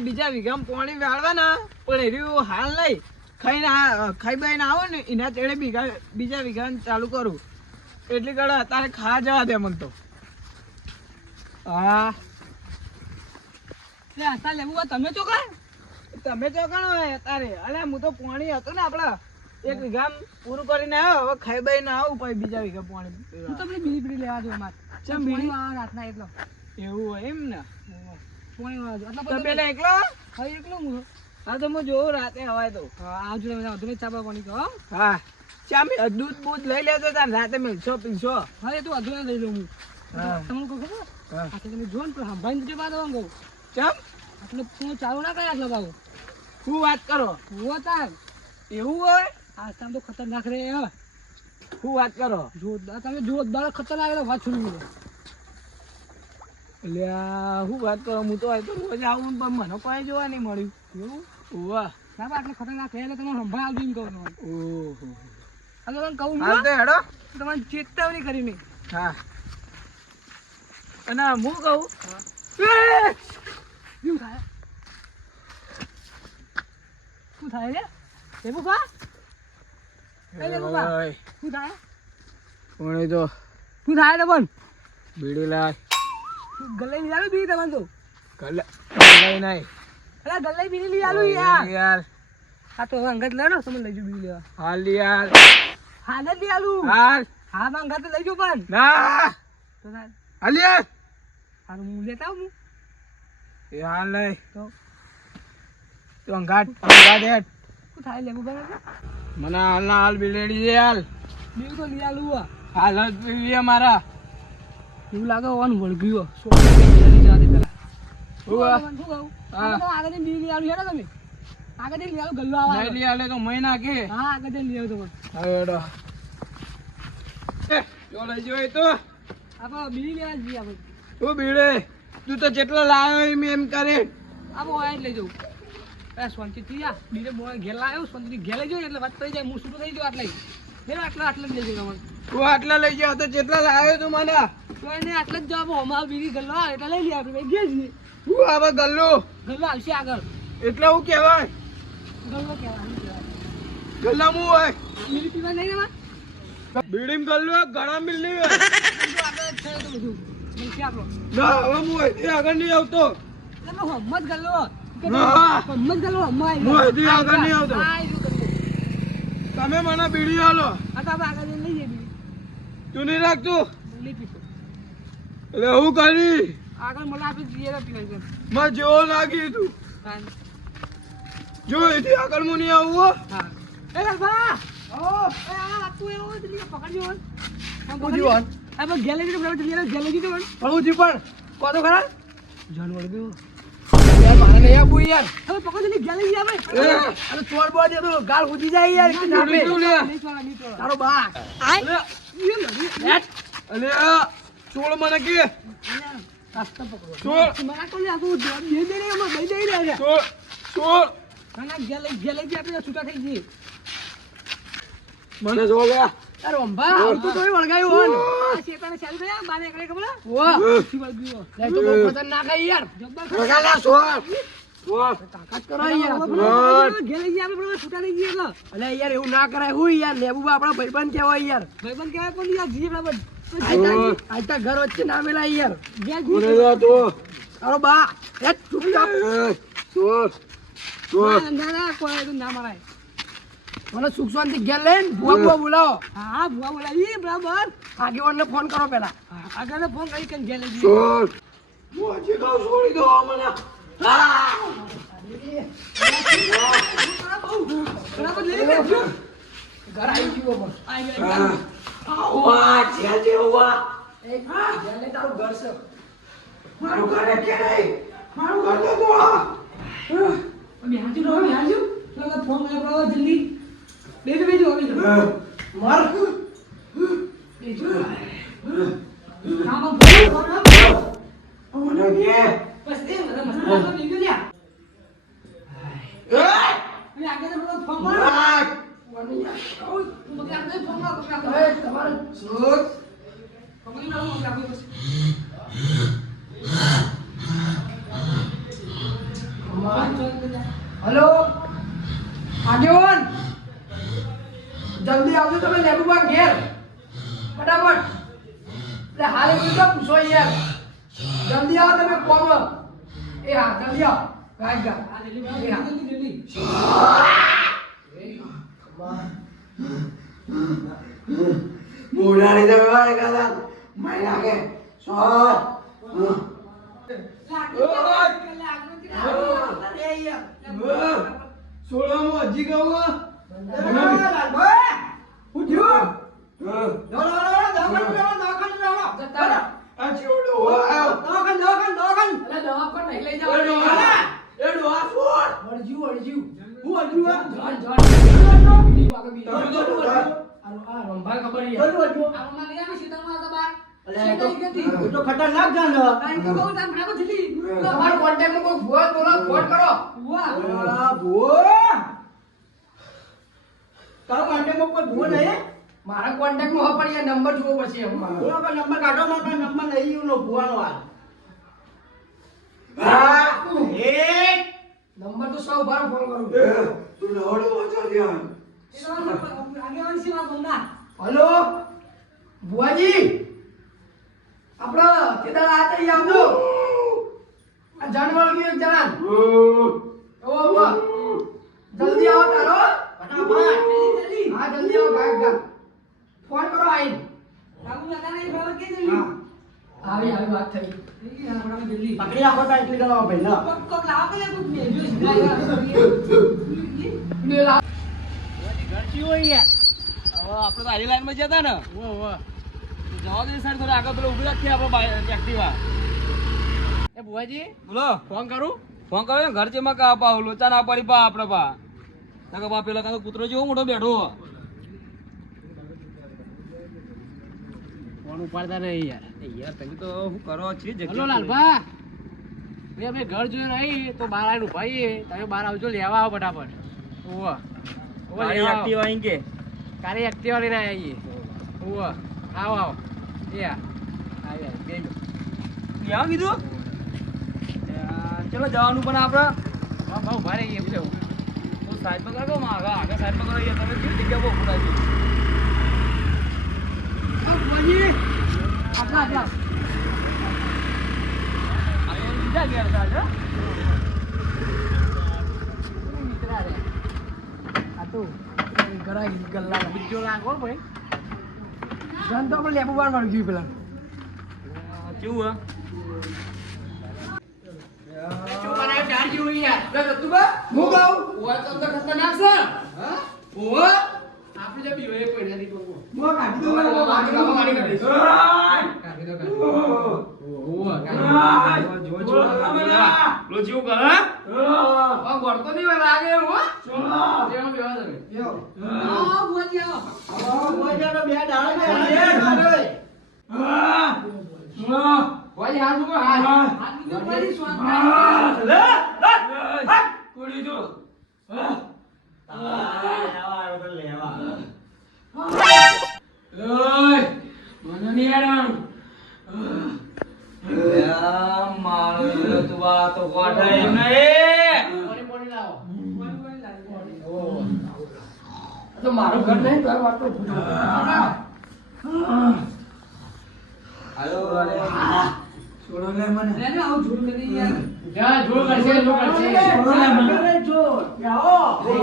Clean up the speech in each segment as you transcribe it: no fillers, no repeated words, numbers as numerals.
બીજા વીઘામાં પાણી વાળવા ને પણ એર્યું હાલ નહીં ખાઈ બાઈને આવો ને એના તેડે બીજા વીઘા ચાલુ કરું એટલી કડે તારે ખા જવા દે મને તો હા લેવું તમે ચોકાણ હોય તારે અલે હું તો પાણી હતું ને આપડા એક વીઘા પૂરું કરીને આવ્યો હવે ખાઈ બાઈ ને આવું પછી બીજા વીઘા પાણી હું તો બીડી લેવા દઉં મારે ચમ બીડી રાતના એટલો એવું હોય એમ ને પાણી વાળો તો પેલા એકલો હા એકલો હું હા તો હું જોઉં રાતે હવાય તો આવજો તમે ચાપા પાણી કહો હા ચા દૂધ બૂધ લઈ લેજો તાર રાતે મેલશો પીશો હા એ તો અધૂરા લઈ લઉં હું તમને કહું ખબર હા તમે જો ને સંભાળી દેજો બાદ કહું ચમ એટલે હું ચાલુ ના કર્યા એટલે બાબુ શું વાત કરો હું તાર એવું હોય આ કામ તો ખતરનાક રે શું વાત કરો તમે જોરદાર ખતરનાક વાત છોડી એટલે શું વાત કરો હું તો તો રોજ આવું પણ મને કોઈ જોવા નહીં મળ્યું એવું વાહ સાહેબ આટલે ખતરનાક એટલે તમે સંભાળ આવજો એમ કહું ઓહો આ તો કહું હેડો તમારે ચેતવણી કરી નહીં હા અને હું કહું શું થાય શું થાય રે એવું કા શું થાય કોણે તો શું થાય તો પણ બીડી લાય ગલ્લે લઈ આલું બીડી તમને તો ગલ્લે નહીં અરે ગલ્લે બીડી લઈ આલું યાર આ તો અંગત લે ને તમે લઈ જો બીડી લેવા હાલ યાર હાલ જ લઈ આલું હાલ હા અંગત લઈ જો પણ ના તો હાલ યાર હાલ હું લેતા આવું એ હાલ નહીં તો અંગાત હેઠ શું થાય લેવું બરાબર મને હાલ બિલેડી દે હાલ બીજું તો લઈ આલું હાલ જ પીવી મારા એવું લાગે ઓન વળગ્યો આગળ બીજી લઈ આલું હેડો તમે આગળ લઈ આલું ગલ્લો આવે લઈ આલે તો મય નાખે હા આગળ લઈ આવું તમે હેડો જો લઈ જો તો આપણે બીજી લેવા જઈએ આપણે ઓ બીડે તું તો જેટલો લાવ્યો એમ કરે આપણે ઓય લઈ જવું શાંતિ થઈ જા બીજે બોય ઘેર લાવ્યો શાંતિ ઘેર લઈ જાવ એટલે વાત થઈ જાય હું શું થઈ જાવ આટલા આટલા જ લઈ જાવ તમારે તું આટલા લઈ જાવ તો જેટલા લાવ્યો તું મને તો એને આટલા જ જવાબ અમાર બીજી ગલ્લો એટલે લઈ લે આપણે ગયા છીએ હું આવે ગલ્લો આવશે આગળ એટલે હું કહેવાય ગલ્લો કહેવાય ગલ્લા હું હોય બીડી પીવા નહીં રેવા બીડીમ ગલ્લો ઘણા મિલ નહીં હોય આગળ છે તો બધું મળશે આપણો ના હવે હું એ આગળ નહીં આવતો એટલે હમત ગલ્લો તમે મને બીડી આલો તું નહીં રાખતું એટલે હું કરી આગળ મને આપી જેવો લાગી તું જો એથી આગળ હું નહીં આવું ગેલેજી પણ કોતો ખરા જાનવર ગયો મારે નહીં આપવું યાર હવે પકડ ની ગેલેજી આવે અરે ચોર બોલ દે તો ગાલ ઉડી જાય યાર કે ના તારો બા આય અલે ચોળ મને કે રાસ્તા પકડો ચોળ મને કોને આ તું દે દે રે અમે દઈ દઈ રે ચોળ ના ગેલેજી આપણે છૂટા થઈ ગઈ મને જો લે અરે અંબા તું તો વળગાયો હો આ શેતાને ચાલુ ગયા બાને એકલે ખબર વાહ શિવલ ગયો લે તો બહુ ખતરનાક હે યાર વળગાલા સોર વાહ તાકાત કરો યાર ગેલેજી આપણે છૂટા થઈ ગઈ એટલે અલે યાર એવું ના કરાય હું યાર લેબુ આપણા ભાઈબંધ કહેવાય યાર ભાઈબંધ કહેવાય પણ યાર જી આપણે આઈતા ઘર વચ્ચે ના મેલા યાર બોલે જા તો અરે બા એ ચૂપચાપ સોર ના કોઈ તો ના મરાય મને સુખ શાંતિ ઘેર લઈને ભુવા બોલાવો હા ભુવા બોલાવી બરાબર આગેવાનને ફોન કરો પેલા આગળને ફોન કરી કે ઘેર લઈ સોર હું હજી કહું છોડી દો મને બરાબર લઈ લેજો ઘર આવી ગયો બસ આઈ ગયા વાહ જે વાહ એ ઘેર તારું ઘર છે મારું ઘર કે નહીં મારું ઘર તો બેહાજી રહો બેહાજી તો ફોન કરો જલ્દી બેજો માર બેજો કામ બોલો મને કે બસ એ બધા મસ્ત બેજો લ્યા એ આગળ ફોન કર મને ઓ તું કે આગળ ફોન કર એ તમારે સુત પકડી ના હું આપી બસ આગેવાન જલ્દી આવજો તમે લેબુમાં ઘેર ફટાફટ એટલે હાલ એક તો પૂછો યાર જલ્દી આવો તમે કોમ એ હા જલ્દી આવો ભાઈ ગા એ હા જલ્દી મોડાની જવાય કાલા મહિના કે સોર સોળામાં હજી કહું ખતરનાક જાન મારા કોન્ટેક્ટ માં પણ નંબર જોવો પડશે નંબર કાઢો મારો નંબર નહીં નો ભુવાનો હાલ નંબર તો સૌ બાર ફોન કરું તું નવડો વાંચો ધ્યાન હલો બુઆજી આપણો કેદાર આ તઈ આવજો આ જાનવર ગયો એક જણાન ઓ વાહ જલ્દી આવો તારો ફટાફટ જલ્દી હા જલ્દી આવો ગાય ગા ફોન કરો આઈ રામુ દાદા ને ભાવ કે જલ્દી આવી આવી વાત થઈ જલ્દી પકડી રાખો તા એટલી કરવા ભાઈ ના કોક લાવો કે કોક ને જો લે લા ઘરચી હોય યાર હવે આપણે તો આરી લાઈન માં જતા ને ઓ જવા દે સર થોડા આગળ પેલો ઉભી રાખીએ આપણે એક્ટિવા એ બુઆજી બોલો ફોન કરું ફોન કરો ને ઘર જેમાં કા પાવ લોચા ના પડી પા આપણે પા નકા પા પેલા કાં કૂતરો જેવો મોટો બેઠો ફોન ઉપાડતા નહીં યાર તમે તો શું કરો છે હલો લાલભા ભાઈ અમે ઘર જોઈને આવી તો બહાર આવીને ઉભાઈએ તમે બહાર આવજો લેવા આવો ફટાફટ ઓવા ઓવા એક્ટિવા અહીં કે કારે એક્ટિવા લઈને આવીએ ઓવા આવો આવો આવી બેજો ક્યાં કીધું ચલો જવાનું પણ આપણે હા બહુ ભારે એ છે તો સાઈડમાં કરો આગળ આગળ સાઈડમાં કરો તમે કઈ જગ્યા બહુ ખોડા છે આપણા આપણા આપણે બીજા ગયા હતા મિત્ર રે આ તો ગરાઈ ગલ્લા બીજો લાગો ભાઈ જન તો આપણે લેબુ બાર મારી ગયું પેલા કેવું હા શું બનાય ચાર જેવું યાર લે તું બા હું ગાઉ ઓય તો ખતરનાક છે હા ઓય આપણે જે બીઓ એ કોઈ નથી કોકો મો કાઢી દો કાઢી દો કાઢી દો ઓય જો જો લો જીવ કર હા ઓ ગોળતો નહીં લાગે હો જેવો બેવા દે યો આ બોજી આવો બોજી બે ડાળે ભાઈ હાથ મૂકો હાથ મૂકો પડી સ્વાદ લે કોડી જો લેવા તો લેવા ઓય મને નહીં આડવાનું મારો તું આ તો ગોઠાય એમ નહીં પાણી લાવો પાણી લાવો તો મારું ઘર નહીં તાર વાત તો પૂછો હાલો છોડો લે મને લેને આવ જોડ કરી યાર જા જોડ કરશે છોડો લે મને જોડ આવો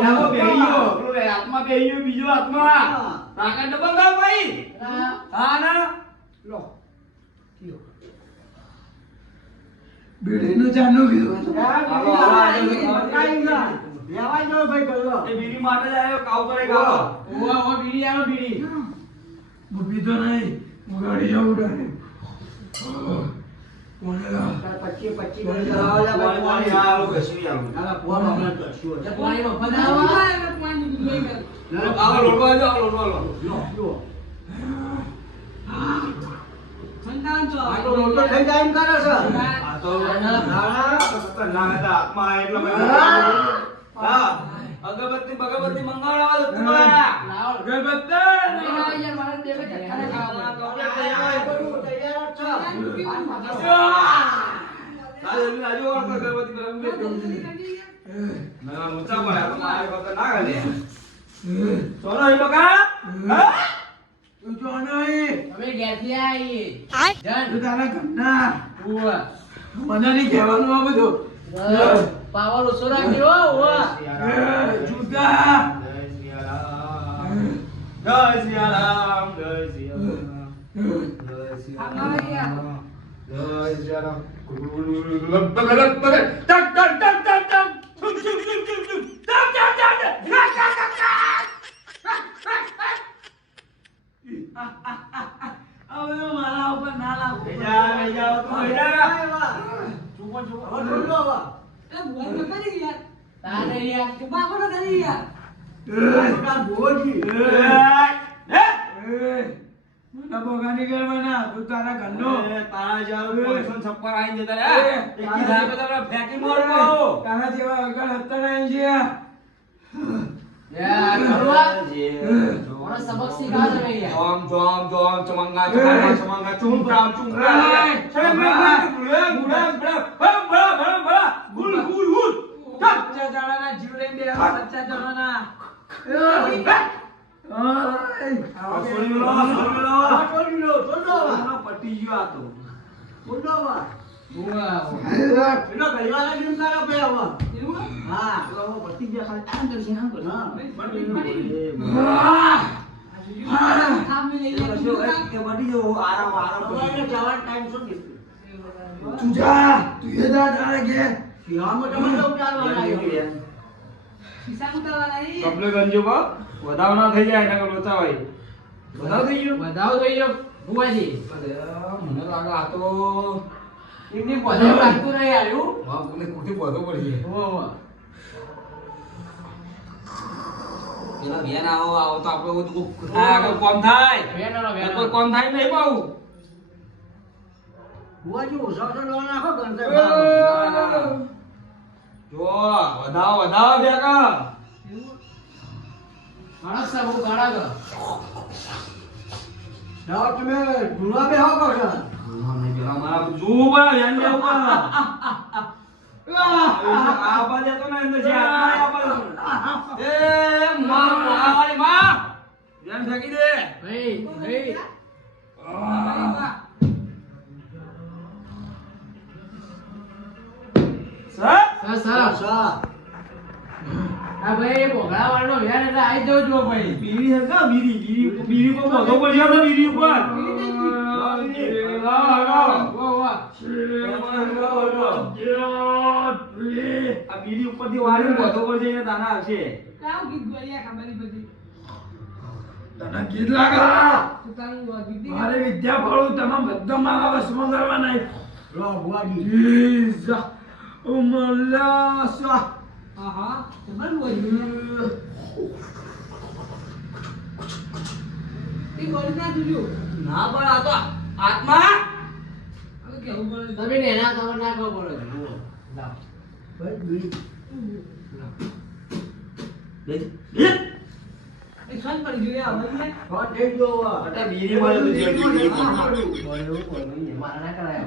આવો બેહીયો પેલો હાથમાં બેહીયો બીજો હાથમાં તાકાત ડબલ ગાવ ભાઈ હા ના લો કીઓ બીડીનું ચાનું કીધું લેવાય જો ભાઈ ગલ્લો એ બીડી માટે જ આવ્યો કાવ કરે કાવ ઓ બીડી આવો બીડી બુબી તો નહીં મુગાડી જાઉં ઉડાને કોને લા 25 પાણી આલો કશું આલો આલા ફોન હમણાં કશું પાણીનો બનાવવા પાણી લઈ ગયો આવો લોટવા જો આવો લોટવા લો જો સંતાન છો આ તો લોટો થઈ જાય એમ કરે છે આ તો નાણા ખતરનાક હતા આત્મા એટલે હા અગરબત્તી બગરબત્તી મંગાવવા દો તમારા લાવ અગરબત્તી યાર મારા દેવે ખાને ખાવા કપડા તૈયાર છો આ જલ્દી આજો અગરબત્તી બરાબર ના ઊંચા પડ્યા તો મારે વખત ના ગલે સોનો ઈ બકા હા તું જો નહીં અમે ઘેરથી આવીએ તું તારા ઘરના ઉવા મને નહીં કહેવાનું આ બધું પાવર ઓછો રાખજો ઉવા જુદા જય સિયારામ જય સિયારામ જય સિયારામ જય સિયારામ મારા ઉપર ના લાગો તારે યાર તારા ઘરનો તારા જેવા 56 આઈ જતા રે એક ધાબે તમે ફેંકી મારવો તારા જેવા આગળ હતા નહીં છે યાર કરવા મને સબક શીખવા દે યાર જોમ ચમંગા ચુમ પ્રામ ચુમ બચ્ચા જાડાના જીવ લઈને બે બચ્ચા જાડાના પટી ગયો આ તો ઉવા તું જા તું એ જા તારે કે કપલે ગંજો બા વધાવ ના થઈ જાય એના લોચા હોય વધાવ થઈ ગયો બધાઓ થઈ ગયો બુવાજી મને લાગે આ તો એમની બધું લાગતું નહીં યાર એવું મને કુટી બધો પડશે ઉવા પેલા બેન આવો તો આપણે બધું આગળ કોમ થાય વેનાનો કોઈ કોમ થાય નહીં બાઉ જો વધાવ બેકા માણસ સબુ ગાડા ગયો મારા જુ બા બેન લેવું બા આ બાજે તો ને અંદર છે આ બાજે એ માં આવાળી માં બેન ફેંકી દે ભાઈ ભાઈ સર આ ભાઈ બોગડા વાળો વેર એટલે આઈ જવું જો ભાઈ બીડી હે કા બીડી પર બધો પડ્યો તો બીડી ઉપર આ બીડી ઉપરથી વાળી બધો પડશે એને દાના આવશે તને ગીત લાગા મારે વિદ્યા ફળું તમે બધા મારા વશમાં કરવા નહીં જીઝા ઉમલા સ્વા ના પણ આ તો આત્મા તમે ને એના ખબર ના ખબર પડે બીડી મળે તો બીડી મારા ના કરાય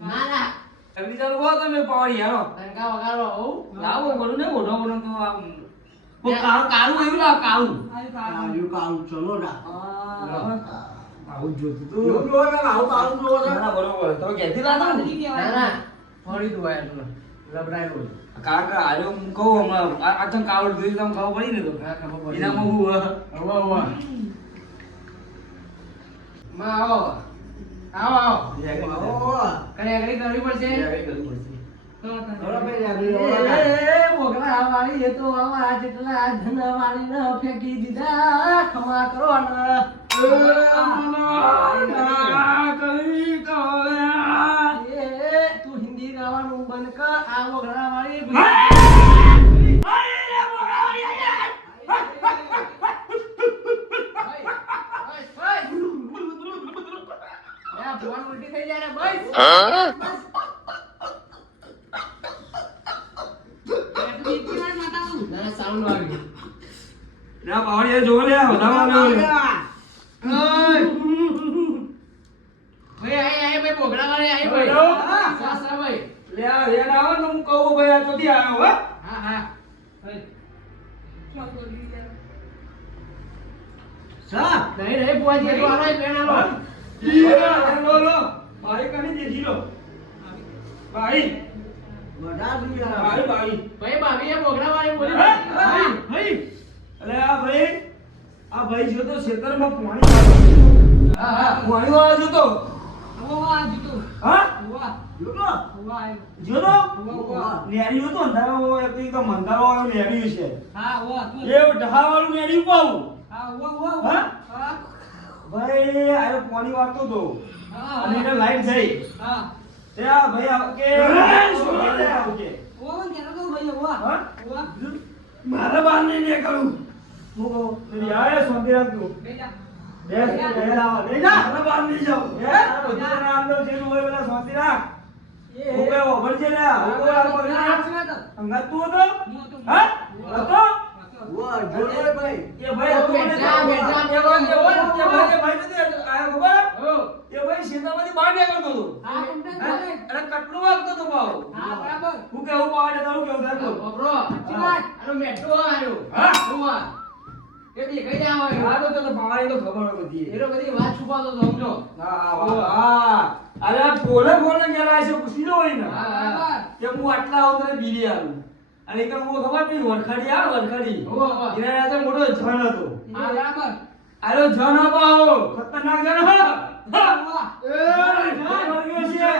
ના ના જલ્દી ચાલુ હો તમે પાવડી યારો તંકા વગાડો હોઉં લાવો બોલું ને મોઢો બોલો તો આમ કાળું કાળું એવું લાવ કાળું આવું જોતું તું ના બરોબર તો ક્યાંથી લાવો ના ના ફોડી દો યાર તું લબડાય બોલ કાકા આજો હું કહું હમણાં આ તમ કાળું જોઈ તમે ખાવ પડી ને તો હા ખબર પડી એનામાં હું હવા હવા માં આવો આવો આવો કઈ આગળ કરવી પડશે મોગરા વાળી એ તો આવા જેટલા ધન વાળી ન ફેંકી દીધા ખમા કરો ને તું હિન્દી ગાવાનું બંધ કર આ મોગરા વાળી ઉલટી થઈ જાય બસ ના સાઉન્ડ આવી ના પાવડી જો લે વધાવા લે ભાઈ લે આ રેન આવે ને હું કહું ભાઈ આ ચોથી આવ્યો હો હા હા ભાઈ શું બોલી યાર સા નહીં નહીં બુઆજી એટલું આનો પેણ આલો બોલો ભાઈ કને દેખી લો ભાઈ બધા દુનિયા ભાઈ ભાઈ ભાઈ ભાભી એ બોગડા વાળી બોલી હે? ભાઈ ભાઈ અરે આ ભાઈ જો તો ખેતરમાં પાણી વાળો હા હા પાણી વાળો જો તો વાહ જીતો હા વાહ જોતો વાહ જો તો વાહ નેરિયું તો અંધારો એક તો મંધારો વાળું નેરિયું છે હા વાહ એ ઢહા વાળું નેરિયું પાવું હા વાહ હા? હા ભાઈ આયો પાણી વાળતો તો હા અને એને લાઈટ જઈ હા તે આ ભાઈ આવ કે આવજે. વાહ કેનો તો ભાઈ વાહ હા? વાહ મારા બાર ને કરું હું કહું તેરી આય શાંતિ રાખજો બેજા બેસ બેસ આવો લઈ જા મારા બાર નહીં જાવ હે બધું નામ લો જેનું હોય પેલા શાંતિ રાખ હું કહે ઓભર છે ને હું કહું આ પર અંગત તું હતો હા હતો વાહ જોડે ભાઈ એ ભાઈ હતો મને બેઠા, બેઠા, એ ભાઈ નથી આયો ખબર એ ભાઈ સીતામાંથી બહાર નીકળતો હતો હા કમ્પ્લેટ હે? બોલે અને કટલું વાગતો હતો ભાવ હા બરાબર હું કેવું પાડે તારું કેવું થાય બોલ બબરો સાચી વાત આનો મેટ્રો આવ્યો હા? વાહ એ દેખાઈ જાવ આવ્યો હા તો પાવાની તો ખબર બધી એનો બધી વાત છુપાતો તો સમજો હા વાહ અરે ફોને ગેલા છે પૂછી લો એને હા બરાબર કે હું આટલા આવું તને બીડી આલું અને એક હું ખબર પડી વરખાડી આ વરખાડી ઓહો. એના રાતે મોટો જન હતો હા બરાબર આલો જન અપાવો ખતરનાક જન હા વાહ એ વર્ગ્યો છે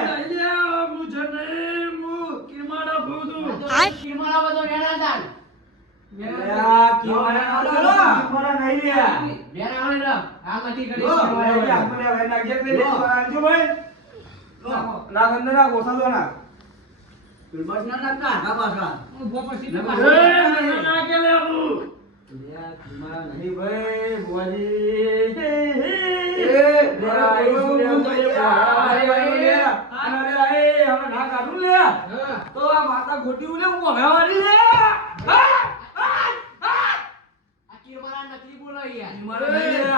કિરમાળા બધો વેણા દાન આ કિમારા ના બોલો કિમારા નહીં લ્યા વેણા વાળે ના આ મતી કરી લો ભાઈ આપણે હવે નાખજે કે લે આજો ભાઈ ના ગંદર ના ગોસા દો ના બસ ના નાખતા આખા પાછા ઉભો પછી લે કિમારા નહીં ભાઈ બુઆજી તો આ માતા ખોટી ઉલે હું ભગાવાની લે આ કિરમાળા નકલી બોલો યાર કિમારા નહીં લે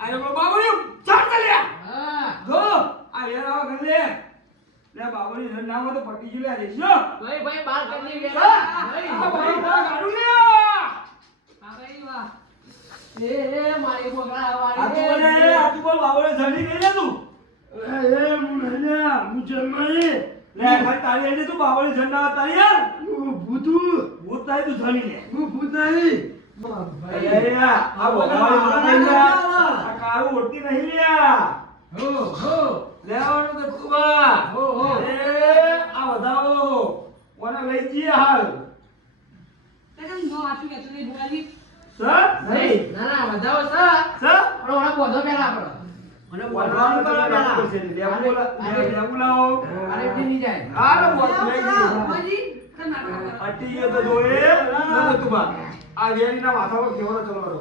આરે બાબુડી ચાટ લે હા જો આ યાર આવા ગણ લે લે બાબુડી ને નામ તો પટી ગયું લે દેશો ભાઈ ભાઈ બાર કરી આ વેણા ભાઈ ભાઈ ના ગાડું લે હા ભાઈ વાહ એ મારી બોગડા આ વાળી તું બોલે આ તું બોલ બાબુડી જલ્દી નહીં લે તું લે ખાલી તારી એટલે તું બાબુડી ઝંડા તારી યાર ભૂત તારી તું જલી લે ભાઈ આ ભગવાન આ કાળું ઓળતી નહીં લ્યા હો હો લેવાનું તો તુબા હો હો એ આ વધાવો કોને લઈ જઈએ હાલ તને નો આચું કે તું બોલાવી સર નહીં ના ના વધાવો સર સર પણ ઓલા બોધો પેલા આપણો મને બોલવાનું બોલવાનું તો લેવું લાવો અરે પી ની જાય આ બોલ લઈ જઈએ બાજી તમે અટી ગયો તો જોએ ન તુબા આ વેરીના માથા પર કેવડો ચલવાનો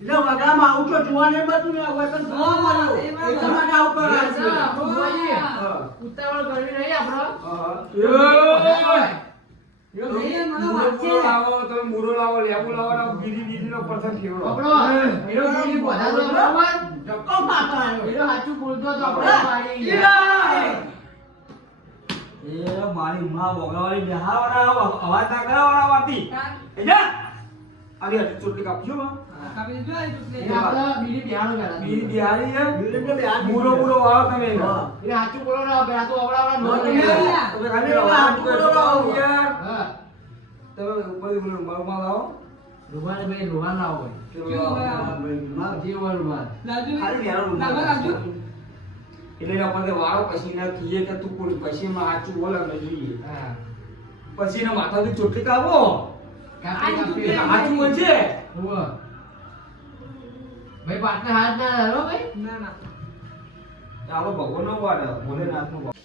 એટલે વગામાં આવું તો જોવાને બધું ને હવે પણ ધો માર્યો એટલા માટે આવું કરે છે. ઉતાવળ કરવી નહીં આપણો યો નહીં મને વાંચે લાવો તમે મૂરો લાવો લેબુ લાવો ને બીજી નો પરસન કેવડો આપણો હીરો બોલી બોધા તો બરાબર ધક્કો મારતો આવ્યો. હીરો સાચું બોલતો તો આપણે પાડી એ મારી માં બોગળાવાળી બિહારવાળા અવાજ ના કરાવવાળા વાતી એ જા આલી હટી ચોટલી કાપજો માં એ આપણે બીડી બિહારો પેલા બીજી બિહારી છે બીજું તો બે હાથ મૂરો મૂરો વાળો તમે હા. એ સાચું બોલો ને પેલા તો અવળાવળા નો તમે નહીં. તમે ખાલી હાથ બોલો લાવો. યાર હા તમે ઉપર મારું લાવો રૂમાલ ભાઈ રૂમાલ ના હોય જે હોય રૂમાલ ખાલી યાર એટલે આપણને વાળો પછી ના કીએ કે તું કોઈ પછી માં સાચું બોલે ને જોઈએ હા પછી ના માથાથી ચોટલી કાપો કાપી કાપી સાચું હોય છે હુઆ. ભાઈ પાટને હાથ ના ધરો ભાઈ ચાલો ભગવાન નો વાડ ભોલેનાથ નો વાડ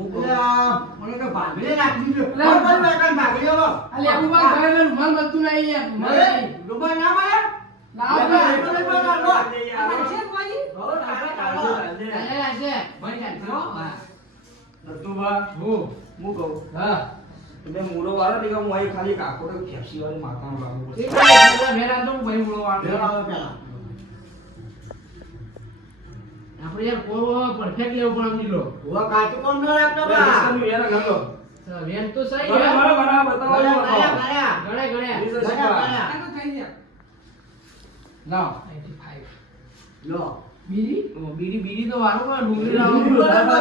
એટલે આ મને તો ભાગલે નાખી દીધો. કોણ કોણ બેઠા ને ભાગી ગયો? રૂમાલ બધું નહીં યાર રૂમાલ અરે, નહીં. ડૂબા ના મળે? ના લે, મળે. લે, લે, લે, લે, લે. હવે ચાલે, ચાલે. ચાલે રાખજે. ભાઈ ચાલશે હો. હા. નતુબા હું કહું હા. તમે મૂરો વાળો ને હું અહીં ખાલી કાકો તો ફેફસી વાળી માથાનો લાગુ એ પડશે પેલા ભેરા તો હું ભાઈ બોલો ભેળ વાળો. આવે પેલા. આપણે યાર કોઈ પરફેક્ટ લેવું પણ સમજી લો ઓ કાચું કોમ ન રાખતો બા તમે વેન ઘાલો વેન તો સહી મને હે બતાવો ગણ્યા ગણે ગણે ગણ્યા આ તો થઈ ગયા લાવ 85 લો બીડી બીડી બીડી તો વારો માં ડુંગળી લાવો બરાબર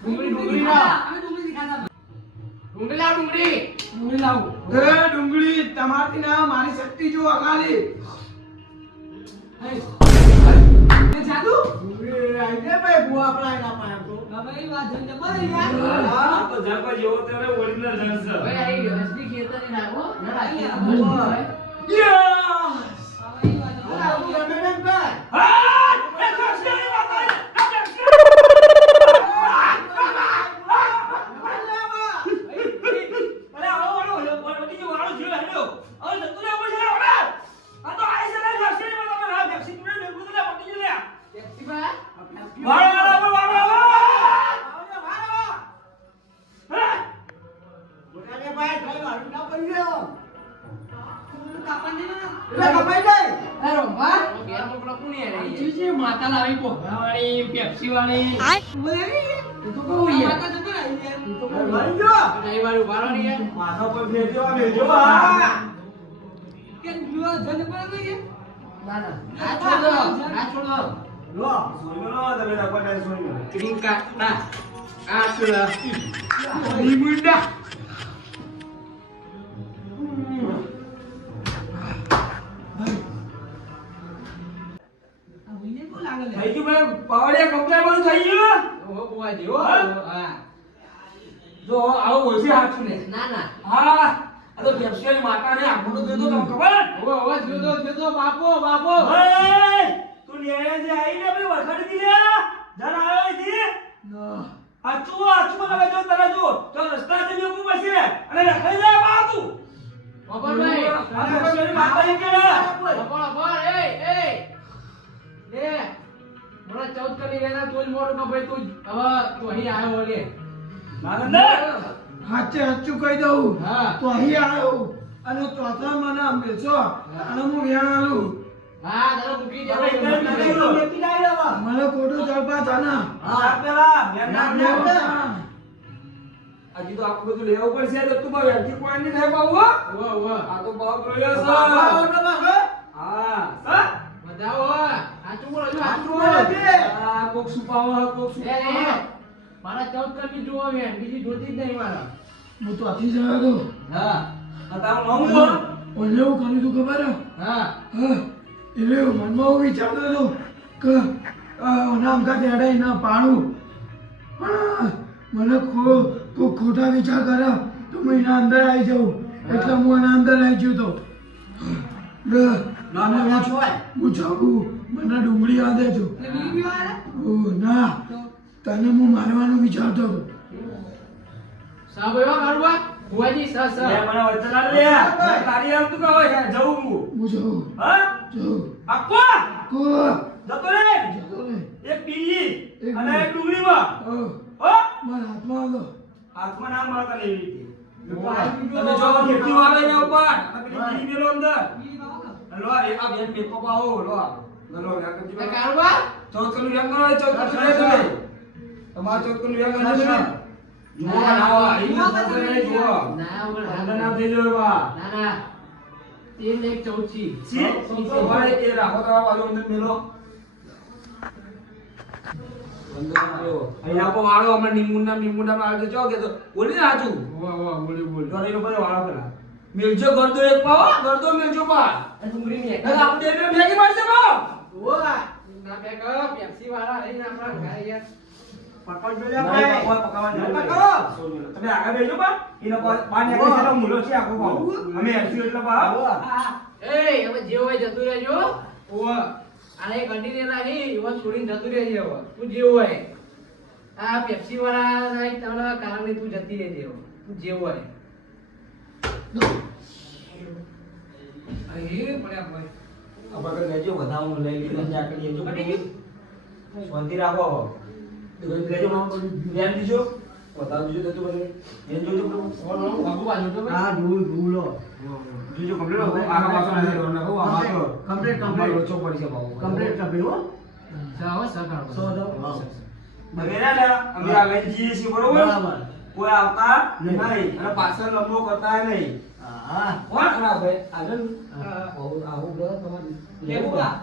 ડુંગળી ડુંગળી લાવ અમે ડુંગળી ખાતા ડુંગળી લાવ ડુંગળી લાવ એ ડુંગળી તમારથી ના મારી શક્તિ જો અગાલી એ જાદુ ડુંગળી આઈ દે ભાઈ બુઆ આપણા એના પાસે તો હવે એ વાત જઈને બોલ યાર આ તો જાપા જેવો તે ઓરિજિનલ જન્સ છે ભાઈ આઈ અસલી ખેતરની નાખો હવે એ વાત હવે ઈ વાત હવે ગમે ને ભાઈ બોલાને ભાઈ ભાઈ મારું ના પડી ગયો કાપણ દે ને એટલે કપાઈ જાય એ રોમા ઘેર મોકલો કોની આરે જીજી માતા લાવી પોગરાવાળી પેપ્સી વાળી બોલાવી તું તો કહું યાર માતા જતો રહી યાર તું તો મરી ગયો નહીં વાળું વાળવાની યાર માથો પર ભેજો ભેજો આ કે જો જને પર ગઈ ના ના આ છોડો લો સોઈનો તમે રાખવા સોઈનો ક્રીમ કાટના આ પેલા લીમુંડા આ વિને કો લાગે લે થઈ ગયું ભાઈ પાવડિયા કમ્પ્લેટ બધું થઈ ગયું ઓ બુઆજી હો હા? હા જો આવો ઓછી હાચું ને ના ના હા આ તો પેપ્સીની માતાને આખું તો તમને ખબર ઓ જોજો બાપો બાપો ઓય તું લેણે જે આઈ ને ભાઈ વરખાડી દી લે જરા આવ્યો દી આચું મને જો તને જો તો રસ્તા જે મેં ઉપર છે અને રખાઈ જાય બા તું બાપરભાઈ આ પેપ્સીની માતા ઈ કે બાપર એ લે મને 14 કરી લેના તું જ મોડું કે ભાઈ તું હવે તું અહીં આવ્યો લે નાનંદ હાચે હાચું કહી દઉં હા તો અહીં આવ્યો અને ચોથા મને મેચો અને હું વ્યાણું હા તારો મૂકી દે હવે એકદમ મૂકી દે. મેકી જાય હવે મને ખોટું જળપા થાના હા પેલા મેં ના, ના ના. હજી તો આખું બધું લેવું પડશે તો તું ભાઈ વેરથી કોઈ નહીં થાય બાબુ હો. ઓ ઓ આ તો બહુ રોયો છે બાપા ઓટો પાછો હા સર બતાવો સાચું બોલો જો સાચું બોલો બોલો છે. આ કોક સુપાવો કોક એ સુપાવો એ મારા 14 કરી જોવો બેન બીજી જોતી જ નહીં મારા હું તો આથી જ આવ્યો હતો હા આ તારું નામ બોલ ઓલે એવું કર્યું તું ખબર હે? હા હા એટલે મનમાં હું વિચારતો હતો કે નામ કા તેડાઈ ના પાડું પણ મને કોઈ ખોટા વિચાર કરે તો હું એના અંદર આવી જાઉં એટલે હું એના અંદર આવી ગયો તો નાનો વાંચો હોય હું જાગું મને ડુંગળી આ દેજો એટલે બીડી પીવા આયા? ઓ ના તને હું મારવાનું વિચારતો હતો સાહેબ એવા કાઢવા બુઆજી સર લે સર મને વચન આલ લે મેં તારી આમ તું કહો હે જવું હું હું જાઉં હા જાઉં આકો કો જતો રે જતો રે એક પીલી એક અને પીલી. એક ડુંગળીમાં ઓ હો મારા હાથમાં આવતો હાથમાં ના મારતા લેવી રીતે તમે જો ખેતી વાળા એના ઉપર અને પેલી પીલી મેલો અંદર બીડી પાવો ને? લો આ બેન મેકો પાવો લો લો એ કાઢવા ચૌદ કિલો વ્યંગ કરો ચૌદ કિલો લે તમે તમાર ચૌદ કિલો વ્યંગ કરો ને જો ના આ ઈ ના કરે જો ના વગર અંદર ના થઈ જો બા ના ના 3 1 14 સી તો ભાઈ એ રાખો તો બાજુ અંદર મેલો અંદર આવ્યો અહીંયા કો વાળો અમે નિમુંડા માં આવજો જો કે તો બોલી નાચું વાહ બોલી બોલી જો એનો પર વાળો પેલા મિલજો ગરદો એક પાવો ગરદો મિલજો પા ડુંગળી ને એટલે આપ બે ભેગી મારશે બા ઓવા ના બે કર પેપ્સી વાળા લઈને આપણા ઘરે યાર પકડ જો લે નહીં ભાઈ પકવા પકાવા નહીં પકડો. તમે આગળ બેજો બા એનો બાર ને કે છે મૂલો છે આખો પાવો અમે એસી એટલે બા હા એ હવે જે હોય જતું રહેજો ઓવા આને ગંડી દેલા નહીં એવો છોડીને જતું રહેજે હવે તું જે હોય આ પેપ્સી વાળા નહીં તમને કારણે તું જતી રહેજે હવે તું જે હોય અરે પડ્યા ભાઈ આપણે લેજો વધાવું લઈ લીધો છે આકડી લેજો શાંતિ રાખો લેજો ધ્યાન દીજો વધાવ દીજો તો બને એ જોજો બાબુ બાજુ તો ભાઈ આ ઢૂલો જોજો કમ્પ્લીટ હો આખા પાછો નથી રોના હો આમાં તો કમ્પ્લીટ કમ્પ્લીટ ઓછો પડી છે બાબુ કમ્પ્લીટ કમ્પ્લીટ હો જાઓ સગાડો. સો દો. હા. હવે રે ને અમે આગળ જઈએ છીએ બરોબર બરાબર. કોઈ આવતા નહીં. નહીં અને પાછળ લંબો કરતા નહીં હા. કોણ ખરાબ ભાઈ આગળ આવું કરો તમારે લેવું બા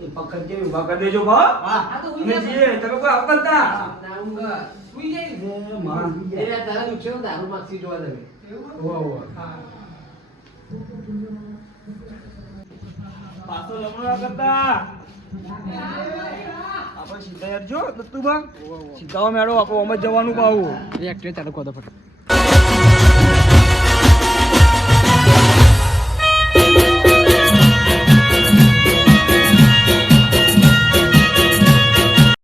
એ પકડ કે ઉભા કરી દેજો બા હા. આ તો અમે જઈએ તમે કોઈ આવતા ના ઊંઘ સુઈ જાય એ માં એટલે તારા દુખ્યો દારૂ માગસી જોવા તમે પાછો લમણો ના કરતા આપણે સીધા યાર જો દત્તુબા સીધા મેળો આપણે ઓમ જ જવાનું પાવું એક ચાલુ કરો ફટાફટ